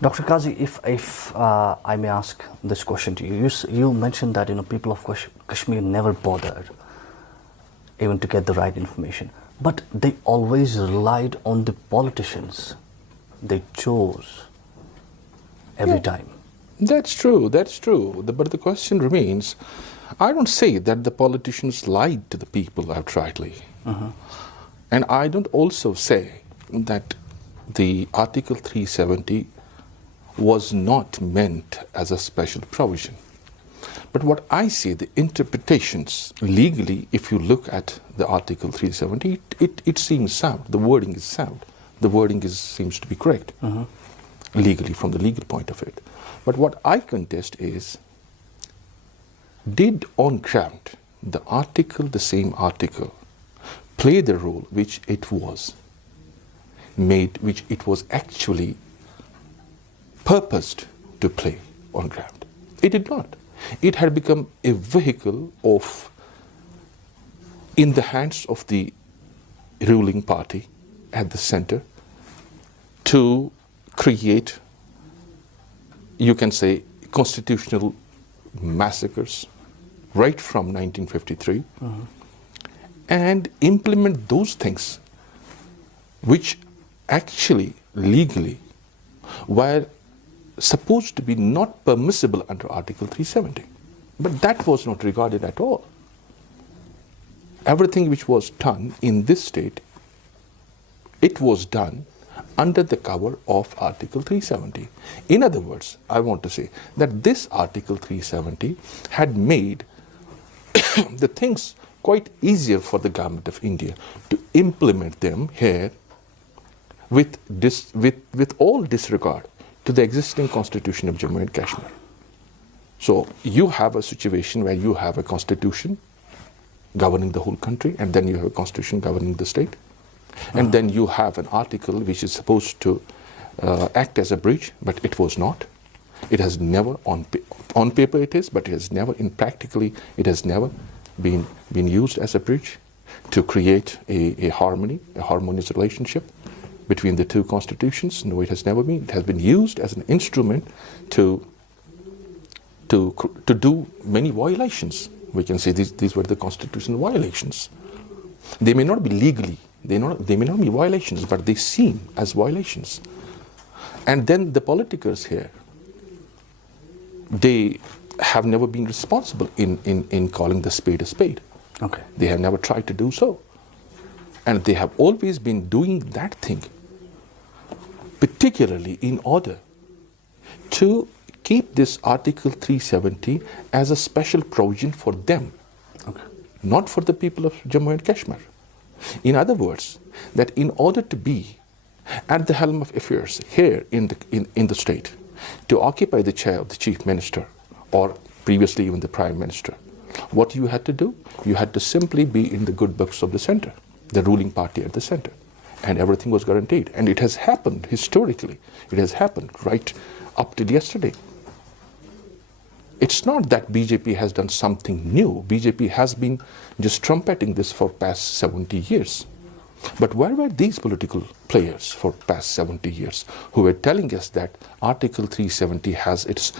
Dr. Kazi, if I may ask this question to you, you mentioned that people of Kashmir never bothered even to get the right information, but they always relied on the politicians they chose every time. That's true, that's true. But the question remains, I don't say that the politicians lied to the people outrightly. And I don't also say that the Article 370 was not meant as a special provision. But what I see, the interpretations legally, if you look at the Article 370, it seems sound. The wording is sound. The wording seems to be correct legally, from the legal point of it. But what I contest is, did on ground the same article, play the role which it was made, which it was actually purposed to play on ground? It did not. It had become a vehicle in the hands of the ruling party at the center to create, you can say, constitutional massacres right from 1953 and implement those things which actually legally were supposed to be not permissible under Article 370. But that was not regarded at all. Everything which was done in this state, it was done under the cover of Article 370. In other words, I want to say that this Article 370 had made the things quite easier for the government of India to implement them here with all disregard to the existing constitution of Jammu and Kashmir. So you have a situation where you have a constitution governing the whole country, and then you have a constitution governing the state, and then you have an article which is supposed to act as a bridge, but it was not. It has never, on paper it is, but it has never, it has never been used as a bridge to create a harmonious relationship between the two constitutions. No, it has never been. It has been used as an instrument to do many violations. We can say these were the constitutional violations. They may not be legally, they may not be violations, but they seem as violations. And then the politicals here, they have never been responsible in calling the spade a spade. Okay. They have never tried to do so. And they have always been doing that thing, particularly in order to keep this Article 370 as a special provision for them, not for the people of Jammu and Kashmir. In other words, that in order to be at the helm of affairs here in the state, to occupy the chair of the chief minister, or previously even the prime minister, what you had to do? You had to simply be in the good books of the center, the ruling party at the center, and everything was guaranteed. And it has happened historically. It has happened right up till yesterday. It's not that BJP has done something new. BJP has been just trumpeting this for past 70 years. But where were these political players for past 70 years who were telling us that Article 370 has its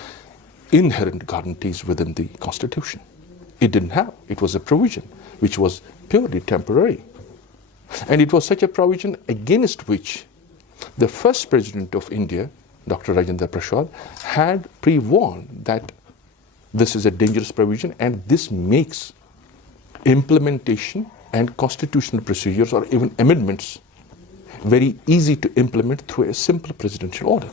inherent guarantees within the Constitution? It didn't have. It was a provision which was purely temporary. And it was such a provision against which the first president of India, Dr. Rajendra Prasad, had pre-warned that this is a dangerous provision and this makes implementation and constitutional procedures or even amendments very easy to implement through a simple presidential order.